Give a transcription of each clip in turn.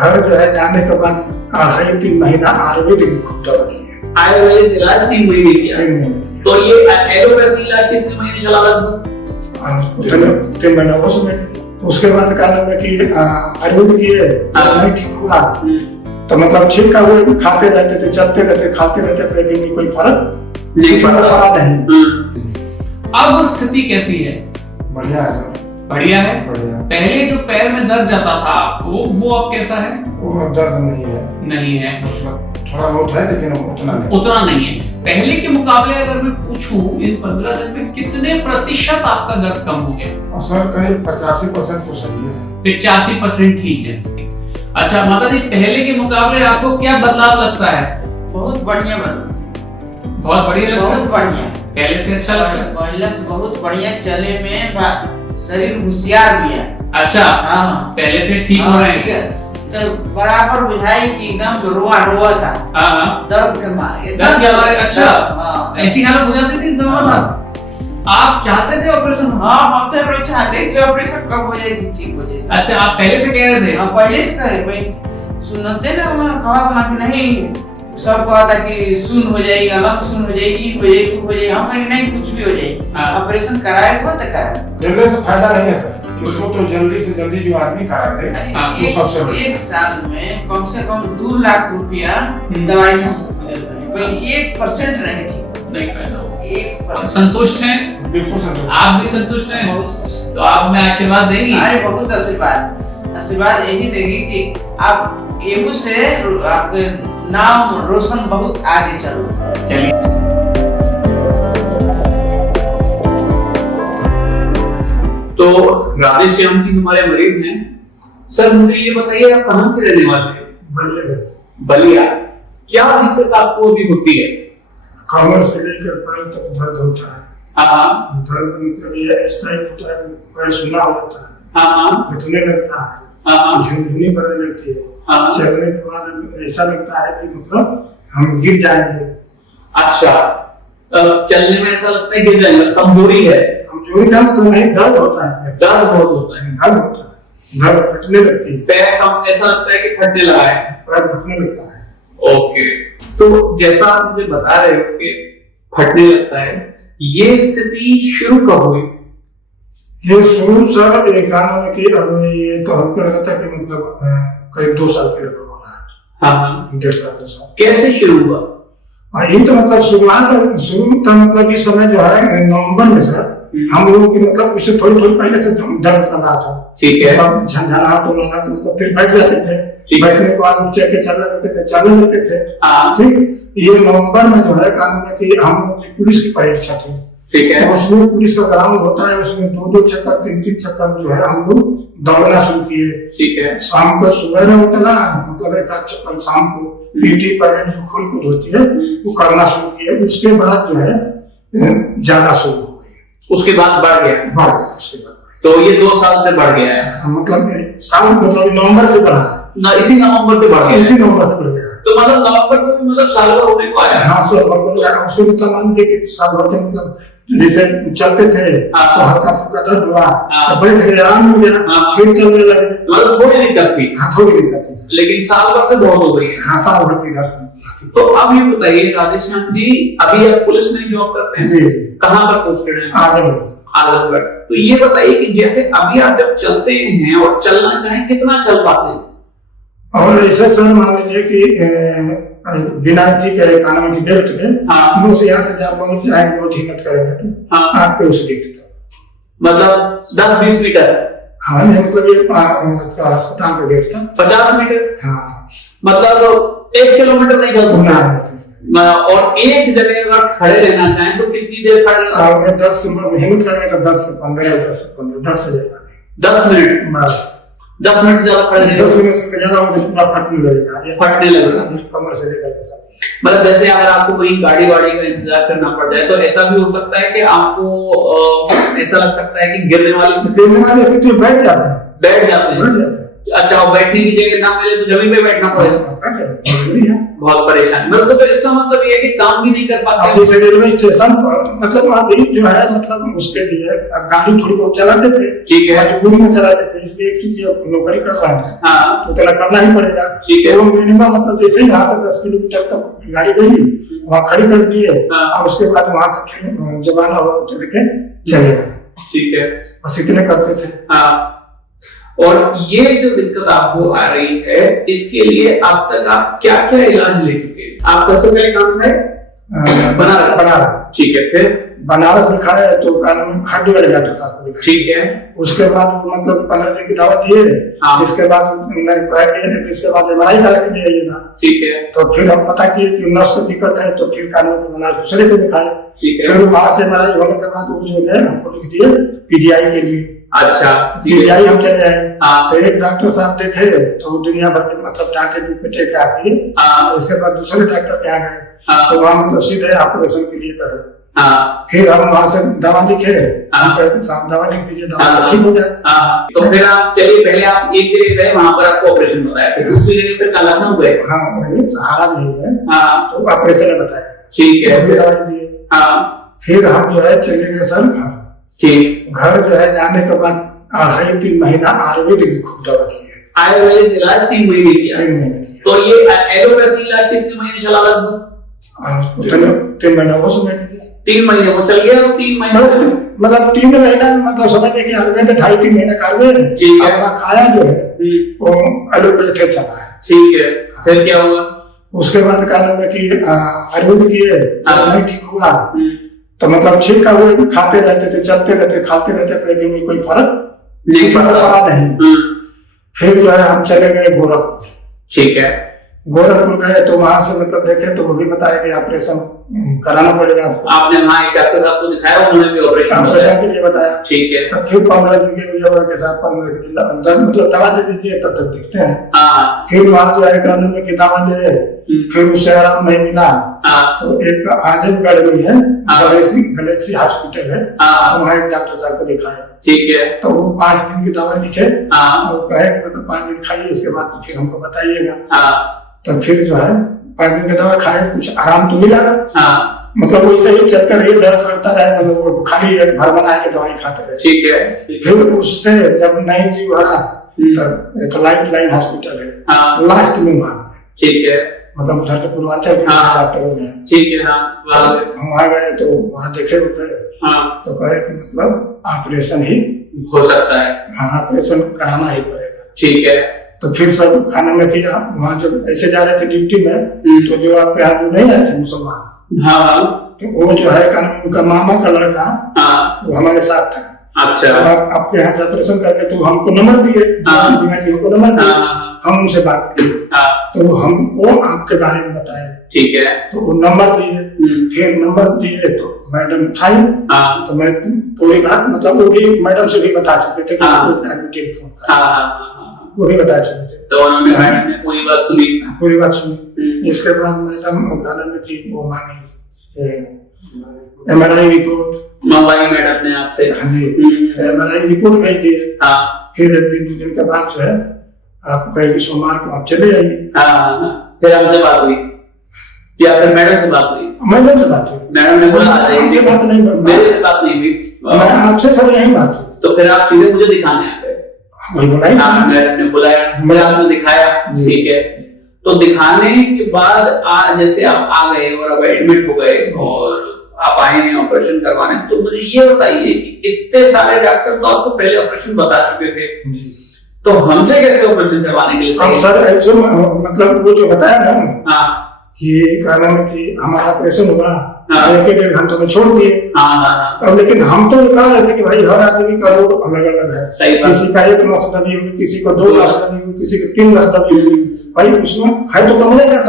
घर जो है जाने के बाद 2.5-3 महीना आयुर्वेदिक खूब दवा की है। आयुर्वेदिक इलाज 3 महीने किया। 3 महीने किया। तो ये एलोपैथी इलाज कितने महीने चला लगभग? 3 महीना उसके बाद का नाम है कि आयुर्वेदिक किए नहीं ठीक हुआ तो मतलब ठीक का वो खाते रहते थे, चलते रहते, खाते रहते थे, लेकिन कोई फर्क नहीं पड़ा नहीं। अब स्थिति कैसी है? बढ़िया है सर, बढ़िया है। बढ़िया। पहले जो पैर में दर्द जाता था वो अब कैसा है? वो दर्द नहीं है, नहीं है, मतलब थोड़ा बहुत है लेकिन उतना नहीं है। पहले के मुकाबले अगर मैं पूछूं इन 15 दिन में कितने प्रतिशत आपका दर्द कम हो गया? सर करीब 85% तो सही है, 85% ठीक है। अच्छा माता जी, पहले के मुकाबले आपको क्या बदलाव लगता है? बहुत बढ़िया बहुत बढ़िया लगता है। बहुत बढ़िया, पहले से अच्छा लगता है। पहले से बहुत बढ़िया। चले में शरीर होशियार भी है। अच्छा, हाँ, पहले से ठीक हो रहे हैं। तो बराबर बुझाई कि एकदम रोआ था। हाँ, दर्द के मारे दर्द के मारे। अच्छा, हाँ, ऐसी हालत हो जाती थी दवा साहब? आप चाहते थे ऑपरेशन? हाँ, हम तो रोज चाहते कि ऑपरेशन कब हो जाएगी, ठीक हो जाए। अच्छा, आप पहले से कह रहे थे? हाँ, पहले से करे भाई, सुनते ना वहाँ कहा था कि नहीं, सब कहा था कि सुन हो जाएगी, अलग सुन हो जाएगी, हो जाएगी, हो जाएगी। हम कहीं नहीं, कुछ भी हो जाएगी। ऑपरेशन कराए हो तो कराए, जल्दी से फायदा नहीं है सर, उसको तो जल्दी से जल्दी जो आदमी करा दे वो सबसे बढ़िया। एक साल में कम से कम 2 लाख रुपया दवाई में 1% नहीं थी, नहीं फायदा हुआ। 1%। संतुष्ट हैं? बिल्कुल संतुष्ट। आप भी संतुष्ट हैं? बहुत। तो आप हमें आशीर्वाद देंगी? अरे बहुत आशीर्वाद यही देगी कि आप एहू से आपके नाम रोशन बहुत आगे चलो। चलिए, तो राधे श्याम जी हमारे मरीज हैं। सर मुझे ये बताइए, आप कहाँ के रहने वाले हैं? बढ़िया। बलिया। क्या दिक्कत आपको अभी होती है? कमर से लेकर पैर तक दर्द होता है। हाँ, दर्द मतलब ये इस टाइप होता है, पैर सुन्ना हो जाता है, हाँ, फटने लगता है, हाँ, झुनझुनी बढ़ने लगती है, हाँ। चलने के बाद ऐसा लगता है कि मतलब हम गिर जाएंगे। अच्छा, चलने में ऐसा लगता है गिर जाएगा, कमजोरी है? कमजोरी का मतलब नहीं, दर्द होता है, दर्द बहुत होता है, दर्द होता है, दर्द फटने लगती है, पैर कम ऐसा लगता है कि फटने लगा है, पैर फटने लगता है। ओके, तो जैसा आप मुझे बता रहे हो कि फटने लगता है, ये स्थिति शुरू कब हुई? ये शुरू सर एक गाना में कि अब ये तो हमको लगता है कि मतलब करीब 2 साल के लगभग होना है। हाँ, 1.5 साल 2 साल। कैसे शुरू हुआ? ये तो मतलब शुरू था, मतलब इस समय जो है नवंबर में सर हम लोगों की मतलब उससे थोड़ी पहले से दर्द कर रहा था। ठीक है। मतलब झंझनाहट होना तो मतलब फिर बैठ जाते थे, बैठने के बाद उठ के चलने लगते थे। ठीक, ये नवंबर में जो है कानून है कि हम लोग की पुलिस की परीक्षा थी। ठीक है। तो उसमें पुलिस का ग्राउंड होता है, उसमें 2-2 चक्कर 3-3 चक्कर जो है हम लोग दौड़ना शुरू किए। ठीक है। शाम को सुबह में उठना, मतलब 1 चक्कर शाम को पीटी परेड जो खेल कूद होती है वो करना शुरू किए। उसके बाद जो है ज्यादा शुरू हो गई, उसके बाद बढ़ गया। उसके बाद तो ये 2 साल से बढ़ गया है? मतलब साल मतलब नवंबर से बढ़ा है ना, इसी नवंबर से बढ़ गया? इसी नवंबर से बढ़ गया। तो मतलब नवंबर में भी मतलब साल भर होने को आया? हाँ, साल भर हो गया। उसको मतलब मान लीजिए कि साल भर के मतलब जैसे चलते थे तो हल्का फुल्का दर्द हुआ तो बैठ गए, आराम हो गया, फिर चलने लगे। मतलब थोड़ी दिक्कत थी? हाँ, थोड़ी दिक्कत थी, लेकिन साल भर से बहुत हो गई है। हाँ, साल भर से इधर से। तो अब ये बताइए राधेश्याम जी, अभी आप पुलिस में जॉब करते हैं? जी जी। कहाँ पर पोस्टेड है? आजमगढ़। तो ये बताइए कि जैसे अभी आप जब चलते हैं और चलना चाहें, कितना चल पाते हैं? और ऐसे सर मान लीजिए कि बिना थी के कानून की बेल्ट के हाँ, से यहाँ से जब पहुंच जाएंगे बहुत हिम्मत करेंगे तो हाँ, आपके उस गेट तक, मतलब 10-20 मीटर? हाँ, नहीं मतलब ये अस्पताल का गेट था। 50 मीटर? हाँ, मतलब 1 किलोमीटर नहीं चल सकते? और एक जगह अगर खड़े रहना चाहें तो कितनी देर खड़े रह सकते हैं? 10 हिम्मत करेंगे तो 10 से 15, 10 से ज्यादा 10 मिनट? बस 10 मिनट से ज्यादा खड़े नहीं? 10 मिनट से ज्यादा होगा तो पूरा फटने लगेगा, ये फटने लगेगा। कमर से लेकर सब। मतलब वैसे अगर आपको कोई गाड़ी वाड़ी का इंतजार करना पड़ जाए तो ऐसा भी हो सकता है कि आपको ऐसा लग सकता है कि गिरने वाली स्थिति में बैठ जाते हैं, बैठ जाते हैं। अच्छा, और बैठने की जगह ना मिले तो जमीन पे बैठना पड़ेगा। बहुत परेशानी, मतलब तो फिर इसका मतलब ये है कि काम भी नहीं कर पाते। जैसे रेलवे स्टेशन पर मतलब अभी जो है मतलब उसके लिए गाड़ी थोड़ी बहुत चलाते थे, ठीक है, मजबूरी में चलाते थे, इसलिए क्योंकि नौकरी कर रहा है हाँ, तो तेरा करना ही पड़ेगा। ठीक है, तो मिनिमम मतलब जैसे ही यहाँ से 10 किलोमीटर तक गाड़ी गई, वहाँ खड़ी कर दिए और उसके बाद वहां से जमाना हुआ तो लेके चले गए। ठीक है, बस इतने करते थे। हाँ। और ये जो दिक्कत आपको आ रही है, इसके लिए अब तक आप क्या क्या इलाज ले चुके हैं? आपका तो पहले काम है बनारस, ठीक है, फिर बनारस दिखाया तो हड्डी वाले डॉक्टर साहब को दिखाया, ठीक है, उसके बाद मतलब 15 दिन की दवा दिए, इसके बाद इसके बाद MRI करा के दिया, ठीक है, तो फिर हम पता किए कि नस को दिक्कत है, तो फिर कानून को बनारस दूसरे को दिखाया, ठीक है, फिर वहां से MRI होने के बाद वो जो है हमको लिख दिए PGI के लिए। अच्छा, PGI हम चले आए, तो एक डॉक्टर साहब देखे तो दुनिया भर के मतलब डांटे पिटे के आके, इसके बाद दूसरे डॉक्टर के यहाँ गए, तो वहाँ मतलब सीधे ऑपरेशन के लिए कहे। फिर हम वहां से दवा लिखे, दवा लिख दीजिए, दवा ठीक हो जाए। तो फिर आप चलिए, पहले आप एक जगह गए, वहां पर आपको ऑपरेशन बताया, फिर दूसरी जगह फिर लखनऊ गए, हाँ वही सहारा नहीं है, तो ऑपरेशन बताया, ठीक है, दवाई दिए। फिर हम जो है चले गए सर घर, ठीक, घर जो है जाने के बाद 2.5-3 महीना आयुर्वेद की खूब दवा की है। आयुर्वेदिक इलाज 3 महीने किया। 3 महीने किया। तो ये एलोपैथी इलाज कितने महीने चला लगभग? 3 महीने वो समय 3 महीने वो चल गया, और 3 महीने मतलब 3 महीना मतलब समझ कि आयुर्वेद 2.5-3 महीने का आयुर्वेद, ठीक है, खाया जो है वो एलोपैथी चला है, ठीक है। फिर क्या हुआ? उसके बाद का नाम है कि आयुर्वेद किए, नहीं ठीक हुआ, तो मतलब ठीक है, वो खाते रहते थे, चलते रहते, खाते रहते थे, लेकिन कोई फर्क नहीं पड़ा नहीं। फिर जो है हम चले गए गोरखपुर, ठीक है, गोरखपुर गए तो वहां से मतलब देखे तो वो भी बताया कि ऑपरेशन कराना पड़ेगा। आपने वहाँ एक डॉक्टर साहब को दिखाया, उन्होंने भी ऑपरेशन के लिए बताया, ठीक है। तो फिर 15 दिन के लिए हुआ कि साहब 15 दिन मतलब दवा दे दीजिए, तब तक दिखते हैं। फिर वहां जो है कानून में की दवा दे, फिर उससे आराम नहीं मिला, तो एक आजमगढ़ में है गैलेक्सी हॉस्पिटल है, वहाँ एक डॉक्टर साहब को दिखाया, ठीक है। तो वो 5 दिन की दवा लिखे और कहे मतलब 5 दिन खाइए, इसके बाद तो फिर हमको बताइएगा। तो फिर जो है 5 दिन की दवा खाए, कुछ आराम तो मिला, मतलब वैसे ही चलते रहिए, दर्द करता रहे, मतलब खाली एक भर बना के दवाई खाते रहे, ठीक है। फिर उससे जब नहीं जी भरा तब एक लाइन हॉस्पिटल है, लास्ट में वहां, ठीक है, मतलब उधर के पूर्वांचल के डॉक्टरों ने, ठीक है, हम वहां गए तो वहां देखे तो कहे कि मतलब ऑपरेशन ही हो सकता है, हाँ ऑपरेशन कराना ही पड़ेगा, ठीक है। तो फिर सब खाने में किया, वहाँ जब ऐसे जा रहे थे ड्यूटी में, तो जो आपके यहाँ जो नहीं आए थे मुसलमान, तो वो जो है उनका मामा का लड़का, वो हमारे साथ था। अच्छा, आपके यहाँ से ऑपरेशन करके तो हमको नंबर दिए, हमको नंबर दिए, हम उनसे बात किए, तो हमको आपके बारे में बताए, ठीक है। तो वो नंबर दिए, फिर नंबर दिए तो मैडम उठाई, तो मैं पूरी बात मतलब वो भी मैडम से भी बता चुके थे कि वो भी बता चुके थे, तो उन्होंने मैडम ने पूरी बात सुनी। इसके बाद मैडम गाना में की वो मांगी MRI रिपोर्ट मंगवाई मैडम ने आपसे, हाँ जी, MRI रिपोर्ट भेज दिए। फिर 1-2 दिन के बाद जो है आप कहे कि सोमवार को आप चले आइए। फिर हमसे बात हुई या फिर मैडम से बात हुई? मैडम से बात हुई, मैडम ने बोला आपसे बात नहीं, मेरे से बात नहीं हुई, आपसे सब नहीं बात हुई। तो फिर आप सीधे मुझे दिखाने आ गए? मैडम ने बुलाया, मुझे आपने दिखाया, ठीक है। तो दिखाने के बाद जैसे आप आ गए और अब एडमिट हो गए और आप आए हैं ऑपरेशन करवाने, तो मुझे ये बताइए कि इतने सारे डॉक्टर तो आपको पहले ऑपरेशन बता चुके थे, तो हमसे कैसे ऑपरेशन करवाने के लिए? सर ऐसे मतलब वो जो बताया ना कि कहना में कि हमारा ऑपरेशन हुआ 1-1.5 घंटे में छोड़ दिए, अब लेकिन हम तो कह रहे थे कि भाई हर आदमी का रोग अलग अलग है, किसी का 1 नस दबी होगी, किसी को 2 नस दबी होगी, किसी को 3 नस दबी होगी, भाई उसमें है तो कमरे का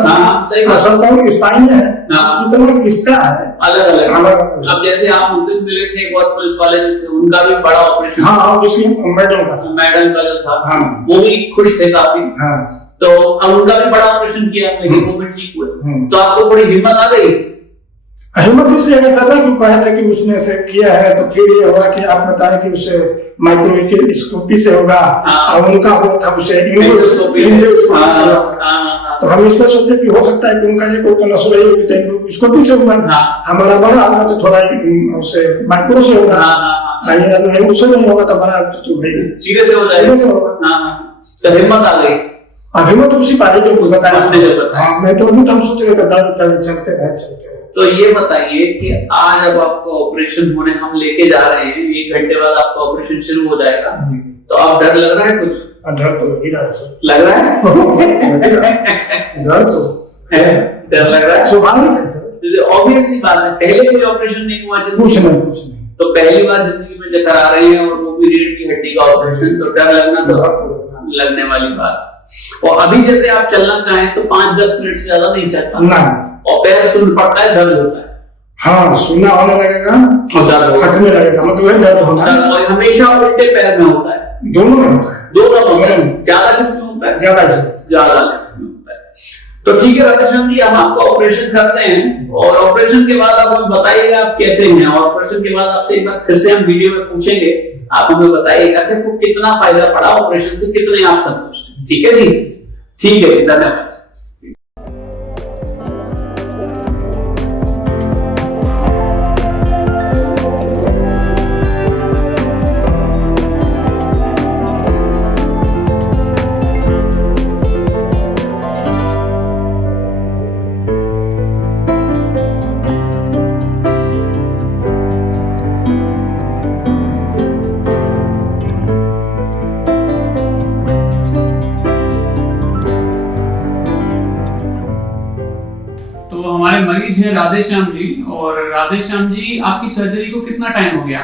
सब स्पाइन में है, कितना किसका है अलग अलग। अब जैसे आप उस दिन मिले थे एक और पुलिस वाले थे, उनका भी बड़ा ऑपरेशन, हाँ मैडम का था, मैडम का जो था वो भी खुश थे काफी, तो अब उनका भी बड़ा ऑपरेशन किया, लेकिन वो भी ठीक हुए, तो आपको थोड़ी हिम्मत आ गई? हिम्मत इसलिए है सर कि कहा था कि उसने से किया है, तो फिर ये हुआ कि आप बताएं कि उसे माइक्रोस्कोपी से होगा, और उनका हुआ था उसे इंडोस्कोपी से हुआ था। तो हम इसमें सोचे कि हो सकता है कि उनका एक ओपनस रही इंडोस्कोपी से हुआ, हमारा बड़ा होगा तो थोड़ा उसे माइक्रो से होगा, उससे नहीं होगा तो बड़ा तो भाई सीधे से हो जाएगा। तो हिम्मत आ गई, हिम्मत उसी पाई जो बताया। मैं तो अभी हम सोच रहे थे चलते रहे। तो ये बताइए कि आज अब आपको ऑपरेशन होने हम लेके जा रहे हैं, 1 घंटे बाद आपका ऑपरेशन शुरू हो जाएगा, तो आप डर लग रहा है कुछ? डर तो लग ही रहा है, लग रहा है डर तो डर लग रहा है, स्वाभाविक है सर, ऑब्वियस सी बात है। पहले कोई ऑपरेशन नहीं हुआ? कुछ नहीं। तो पहली बार जिंदगी में जो करा रहे हैं और वो भी रीढ़ की हड्डी का ऑपरेशन, तो डर लगना तो लगने वाली बात। और अभी जैसे आप चलना चाहें तो 5-10 मिनट से ज्यादा नहीं चल पाता, और पैर सुन पड़ता है, दर्द होता है। हाँ, सुनना होने लगेगा, फटने लगेगा, मतलब दर्द होना है। हमेशा उल्टे पैर में होता है, दोनों में होता है, दोनों में। ज्यादा किसमें होता है? ज्यादा लेफ्ट में होता है। तो ठीक है राधेश्याम जी, हम आपका ऑपरेशन करते हैं, और ऑपरेशन के बाद आप हमें बताइएगा आप कैसे हैं, और ऑपरेशन के बाद आपसे एक बार फिर से हम वीडियो में पूछेंगे, आप हमें बताइएगा कि आपको कितना फायदा पड़ा ऑपरेशन से, कितने आप संतुष्ट हैं। ठीक है जी? ठीक है, धन्यवाद। हमारे मरीज हैं राधेश्याम जी, और राधेश्याम जी आपकी सर्जरी को कितना टाइम हो गया?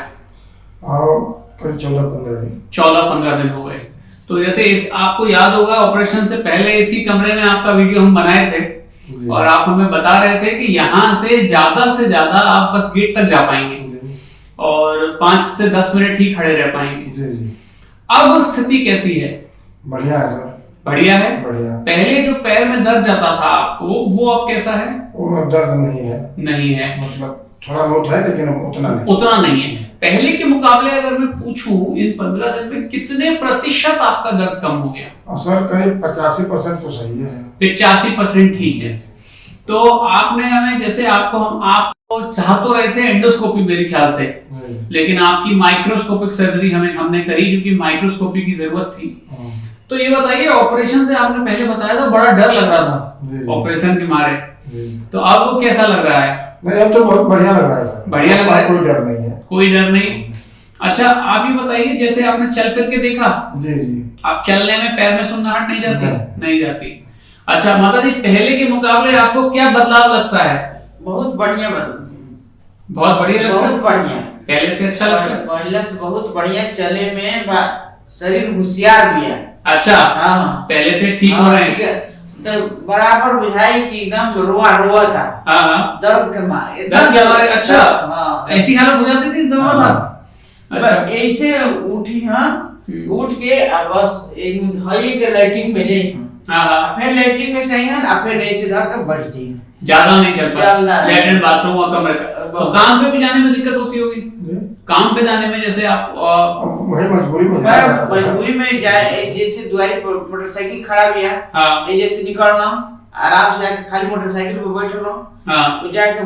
14-15 दिन हो गए। तो जैसे आपको याद होगा ऑपरेशन से पहले इसी कमरे में आपका वीडियो हम बनाए थे, और आप हमें बता रहे थे कि यहाँ से ज्यादा आप बस गेट तक जा पाएंगे और 5 से 10 मिनट ही खड़े रह पाएंगे। अब स्थिति कैसी है? बढ़िया है सर। बढ़िया है। पहले जो पैर में दर्द जाता था आपको, वो अब कैसा है? वो दर्द नहीं है, मतलब थोड़ा बहुत है, लेकिन उतना नहीं है। पहले के मुकाबले अगर मैं पूछूं, इन 15 दिन में कितने प्रतिशत आपका दर्द कम हो गया? सर करीब 85% तो सही है, 85% ठीक है। तो आपने हमें, जैसे आपको चाह तो रहे थे एंडोस्कोपी मेरे ख्याल से, लेकिन आपकी माइक्रोस्कोपिक सर्जरी हमने करी, क्योंकि माइक्रोस्कोपी की जरूरत थी। तो ये बताइए, ऑपरेशन से आपने पहले बताया था बड़ा डर लग रहा था ऑपरेशन के मारे, तो आपको कैसा लग रहा है? नहीं, अब तो बहुत बढ़िया लग रहा है सर। बढ़िया लग रहा है, कोई डर नहीं। अच्छा, आप ये बताइए, जैसे आपने चल फिर के देखा, जी, आप चलने में पैर में सुन्नाहट नहीं जाती? नहीं जाती। अच्छा माता जी, पहले के मुकाबले आपको क्या बदलाव लगता है? बहुत बढ़िया बहुत बढ़िया लगता है। बहुत बढ़िया, पहले से अच्छा लगता है। पहले से बहुत बढ़िया, चले में शरीर होशियार भी है। अच्छा, हाँ, पहले से ठीक हो रहे हैं। तो बराबर बुझाई कि एकदम रोआ था, दर्द के मारे। अच्छा, ऐसी हालत हो जाती थी दवा साहब? अच्छा, ऐसे उठी, उठ के बस धोई के लैट्रिन में जाई, फिर लैट्रिन में सही है, फिर नीचे जाकर बढ़ जाइए, ज्यादा नहीं चल पाता, लैट्रिन बाथरूम और कमरे का। तो काम पे भी जाने में दिक्कत होती होगी? काम पे जाने में जैसे आप वही मजबूरी में जाए, जैसे द्वारी पर मोटरसाइकिल खड़ा भी है, जैसे निकलना, आराम से जाके खाली मोटरसाइकिल पे बैठ लो, जाके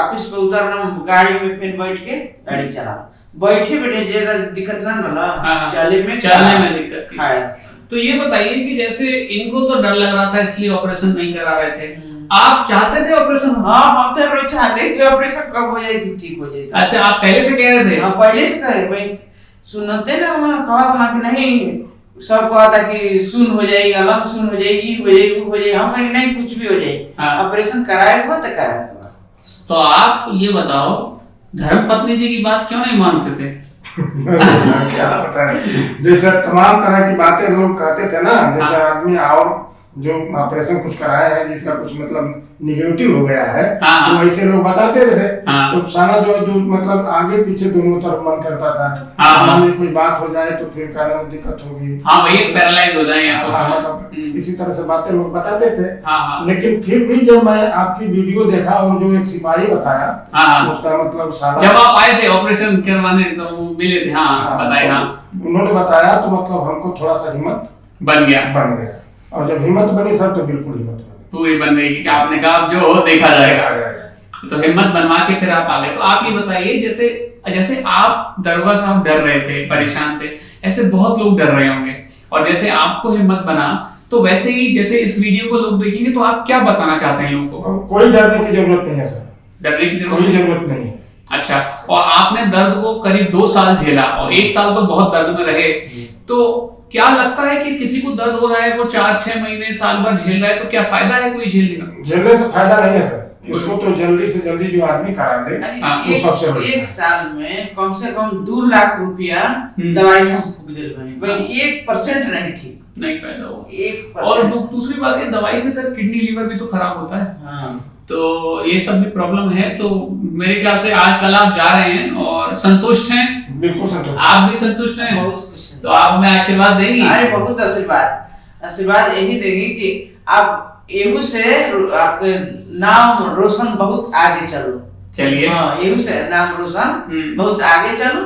ऑफिस पे उतरना, गाड़ी में फिर बैठ के गाड़ी चला, बैठे ज्यादा दिक्कत ना होला, चलने में दिक्कत है। तो ये बताइए कि जैसे इनको तो डर लग रहा था इसलिए ऑपरेशन नहीं करा रहे थे, आप चाहते थे ऑपरेशन? हाँ, हम तो रोज चाहते कि ऑपरेशन कब हो जाए, ठीक हो जाए। अच्छा, आप पहले से कह रहे थे? हाँ, पहले से कह रहे भाई, सुनते ना, कहा था कि नहीं, सब कहा था कि सुन हो जाएगी, अलग सुन हो जाएगी, हो जाएगी, वो हो जाएगी, हम कहेंगे नहीं, कुछ भी हो जाए, ऑपरेशन कराएगा तो कराएगा। तो आप ये बताओ, धर्मपत्नी जी की बात क्यों नहीं मानते थे? क्या पता है, जैसे तमाम तरह की बातें लोग कहते थे ना, जैसे आदमी और जो ऑपरेशन कुछ कराए हैं जिसका कुछ मतलब निगेटिव हो गया है, हाँ। तो ऐसे लोग बताते थे। हाँ। तो सारा जो मतलब आगे पीछे दोनों तरफ मन करता था। हाँ। मन में कोई बात हो जाए तो फिर कहने में दिक्कत होगी। हाँ भाई पैरालाइज हो जाए। हाँ, मतलब इसी तरह से बातें लोग बताते थे। हाँ। लेकिन फिर भी जब मैं आपकी वीडियो देखा और जो एक सिपाही बताया, हाँ। उसका मतलब सारा, जब आप आए थे ऑपरेशन करवाने तो वो मिले थे। हाँ बताए। हाँ उन्होंने बताया तो मतलब हमको थोड़ा सा हिम्मत बन गया। और जब हिम्मत बनी सर तो बिल्कुल हिम्मत बनी, पूरी बन गई कि आपने कहा अब जो हो देखा जाएगा। तो हिम्मत बनवा के फिर आप आ गए। तो आप ये बताइए जैसे जैसे आप दरोगा साहब डर रहे थे, परेशान थे, ऐसे बहुत लोग डर रहे होंगे और जैसे आपको हिम्मत बना तो वैसे ही जैसे इस वीडियो को लोग देखेंगे तो आप क्या बताना चाहते हैं लोगों को? कोई डरने की जरूरत नहीं है सर, डरने की कोई जरूरत नहीं है। अच्छा, और आपने दर्द को करीब 2 साल झेला और 1 साल तो बहुत दर्द में रहे, तो क्या लगता है कि किसी को दर्द हो रहा है वो 4-6 महीने साल भर झेल रहा है तो क्या फायदा है कोई झेलने का? झेलने से फायदा नहीं है सर, इसको तो जल्दी से जल्दी जो आदमी करा दे वो सबसे बढ़िया। एक साल में कम से कम 2 लाख रुपया दवाई में फूक दिल भाई 1% नहीं ठीक, नहीं फायदा हो 1%। और दूसरी बात है दवाई से सर किडनी लीवर भी तो खराब होता है। हाँ। तो ये सब भी प्रॉब्लम है। तो मेरे ख्याल से आज कल आप जा रहे हैं और संतुष्ट हैं? बिल्कुल संतुष्ट। आप भी संतुष्ट हैं? बहुत खुश हैं। तो आप हमें आशीर्वाद देंगी? अरे बहुत आशीर्वाद यही देंगी कि आप एहू से आपके नाम रोशन बहुत आगे चलो। चलिए। हाँ, एहू से नाम रोशन बहुत आगे चलो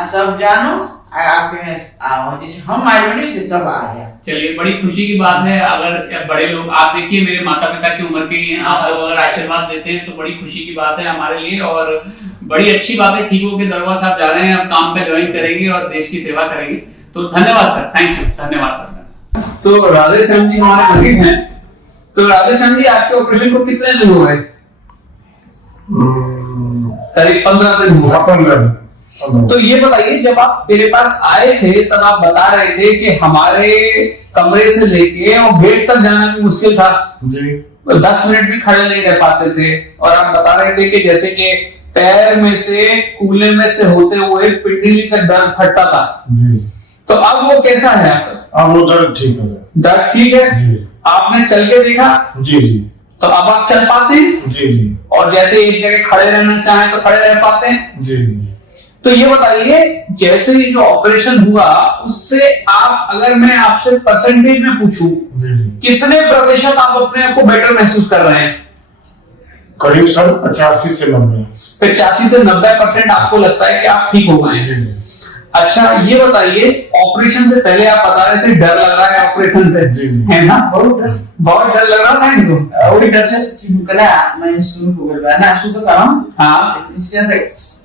और सब जानो आपके आओ जैसे हम आए बने से सब आ गया। चलिए, बड़ी खुशी की बात है। अगर बड़े लोग, आप देखिए मेरे माता पिता की उम्र के हैं, आप लोग अगर आशीर्वाद देते हैं तो बड़ी खुशी की बात है हमारे लिए और बड़ी अच्छी बात है। ठीक हो के दरोगा साहब जा रहे हैं, अब काम पे ज्वाइन करेंगे और देश की सेवा करेंगे। तो धन्यवाद सर, थैंक यू, धन्यवाद सर। तो राधेश्याम जी हमारे नजीक हैं। तो राधेश्याम जी आपके ऑपरेशन को कितने दिन हो गए? करीब 15 दिन हुआ। 15 दिन। तो ये बताइए, जब आप मेरे पास आए थे तब आप बता रहे थे कि हमारे कमरे से लेके और गेट तक जाना भी मुश्किल था जी, 10 मिनट भी खड़े नहीं रह पाते थे और आप बता रहे थे कि जैसे कि पैर में से कूल्हे में से होते हुए पिंडली तक दर्द फटता था जी। तो अब वो कैसा है आपका? अब वो दर्द ठीक है। दर्द ठीक है जी। आपने चल के देखा? जी जी। तो अब आप चल पाते हैं? जी जी। और जैसे एक जगह खड़े रहना चाहें तो खड़े रह पाते हैं? जी जी। तो ये बताइए, जैसे ही जो ऑपरेशन हुआ उससे आप, अगर मैं आपसे परसेंटेज में पूछूं, कितने प्रतिशत आप अपने आप को बेटर महसूस कर रहे हैं? करीब सर 85 से 90। 85 से 90% आपको लगता है कि आप ठीक हो गए हैं। अच्छा, ये बताइए, ऑपरेशन से पहले आप बता रहे थे डर लग रहा है ऑपरेशन से, है ना? बहुत डर लग रहा था इनको। और डर से चिपकला मैं शुरू हो गया ना, शुरू कर रहा हूं। हाँ, इससे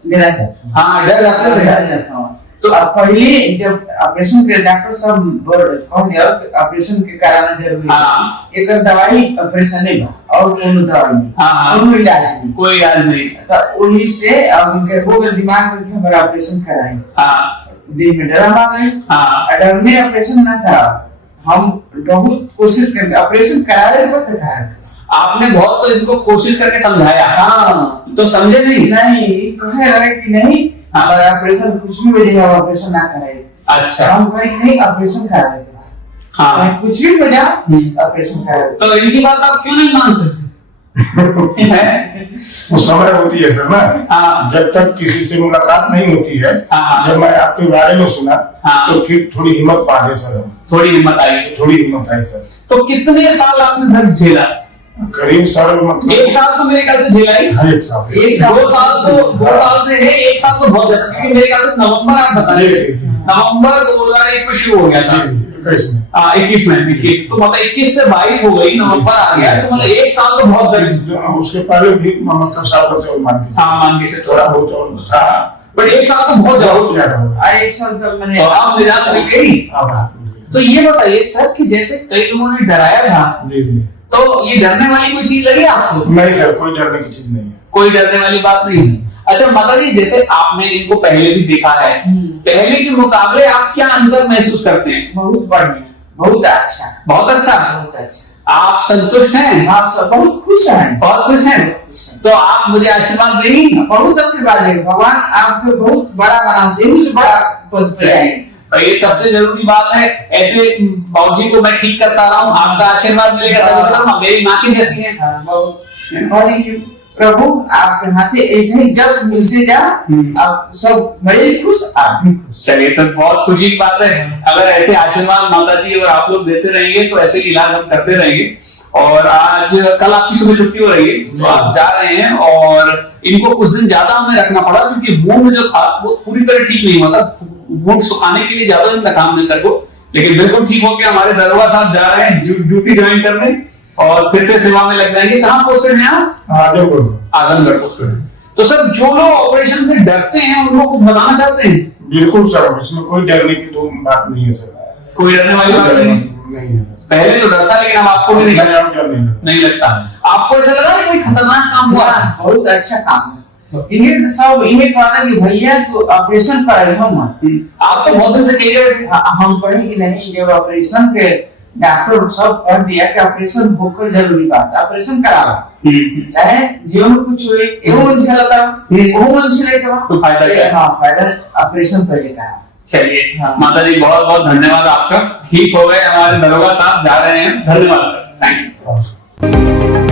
डरा था। हाँ, डर लगता था। तो अब पहले जब ऑपरेशन के डॉक्टर साहब कह दिया ऑपरेशन के कराना जरूरी है, एक दवाई ऑपरेशन नहीं और कोनो दवाई नहीं, कोनो इलाज नहीं, कोई इलाज नहीं। तो उन्हीं से अब उनके हो गए दिमाग में कि हमारा ऑपरेशन कराएं। दिल में डर आ गए। डर में ऑपरेशन ना था, हम बहुत कोशिश करके ऑपरेशन कराने के बाद था। आपने बहुत तो इनको कोशिश करके समझाया। हाँ, तो समझे नहीं कहे रहे कि नहीं ऑपरेशन कुछ भी वजह ऑपरेशन ना करे। अच्छा, हम कहीं नहीं ऑपरेशन कराए। हाँ, कुछ भी वजह ऑपरेशन कराए। तो इनकी बात आप क्यों नहीं मानते थे? वो समय होती है सर ना, जब तक किसी से मुलाकात नहीं होती है, जब मैं आपके बारे में सुना तो फिर थोड़ी हिम्मत पा गए सर। थोड़ी हिम्मत आई सर। तो कितने साल आपने दर्द झेला? करीब सर मतलब 1 साल तो मेरे ख्याल से झेला ही। 1 साल। 2 साल से है, 1 साल तो बहुत ज्यादा, क्योंकि मेरे ख्याल से नवंबर आप बताइए, नवंबर 2001 में शुरू हो गया था। 21 में। तो मतलब 21 से 22 हो गई, नवंबर आ गया, तो मतलब 1 साल तो बहुत दर्द। उसके पहले भी मतलब साल से मान के थोड़ा बहुत था, बट 1 साल तो बहुत ज्यादा। 1 साल तक मैंने आप निराश हो गई। तो ये बताइए सर कि जैसे कई लोगों ने डराया था, जी जी, तो ये डरने वाली कोई चीज लगी आपको? नहीं सर, कोई डरने की चीज नहीं है, कोई डरने वाली बात नहीं है। अच्छा, मतलब ये जैसे आपने इनको पहले भी देखा है, पहले के मुकाबले आप क्या अंतर महसूस करते हैं? बहुत बढ़िया, बहुत अच्छा, बहुत अच्छा, बहुत अच्छा। आप संतुष्ट हैं? हाँ सब बहुत खुश हैं, बहुत खुश हैं। तो आप मुझे आशीर्वाद देंगे? बहुत आशीर्वाद देंगे। भगवान आपको बहुत बड़ा बना से बड़ा पद पे आए। और ये सबसे जरूरी बात है। ऐसे बाबूजी को मैं ठीक करता रहा हूँ, आपका आशीर्वाद मिलेगा तभी तो हम, मेरी माँ की जैसी है। और प्रभु आपके हाथे ऐसे ही जब मिलते जा, आप सब बड़े खुश, आप भी खुश। चलिए सर, बहुत खुशी की बात है। अगर ऐसे आशीर्वाद माता जी और आप लोग देते रहेंगे तो ऐसे इलाज हम करते रहेंगे। और आज कल आपकी सुबह छुट्टी हो रही है तो आप जा रहे हैं, और इनको कुछ दिन ज्यादा हमें रखना पड़ा क्योंकि वुंड जो था वो पूरी तरह ठीक नहीं हुआ था। वुंड सुखाने के लिए ज्यादा दिन लगा हमने सर को, लेकिन बिल्कुल ठीक हो गया। हमारे दरोगा साहब जा रहे हैं ड्यूटी ज्वाइन करने और फिर से सेवा में लग जाएंगे। कहाँ पोस्टेड हैं आप? आजमगढ़ पोस्टेड हैं। तो सर, जो लोग ऑपरेशन से डरते हैं उनको कुछ बताना चाहते हैं? बिल्कुल सर, उसमें कोई डरने की तो बात नहीं है सर, कोई डरने वाली बात नहीं है। पहले तो डरता, लेकिन अब आपको भी नहीं लगता। आपको ऐसा लगा कि कोई खतरनाक काम हुआ? बहुत अच्छा काम है। इन्हें तो सब इन्हें कहा कि भैया तो ऑपरेशन कराए हम। आप तो बहुत दिन से कह रहे थे। हम पढ़े कि नहीं, जब ऑपरेशन के डॉक्टर सब कह दिया कि ऑपरेशन होकर जरूरी बात, ऑपरेशन कराओ, चाहे जीवन में कुछ हुए, एवं मन झेलता वो मन झेले के बाद तो फायदा क्या है? हाँ, फायदा ऑपरेशन कर लेता है। चलिए माता जी, बहुत बहुत धन्यवाद आपका। ठीक हो गए, हमारे दरोगा साहब जा रहे हैं। धन्यवाद सर, थैंक यू।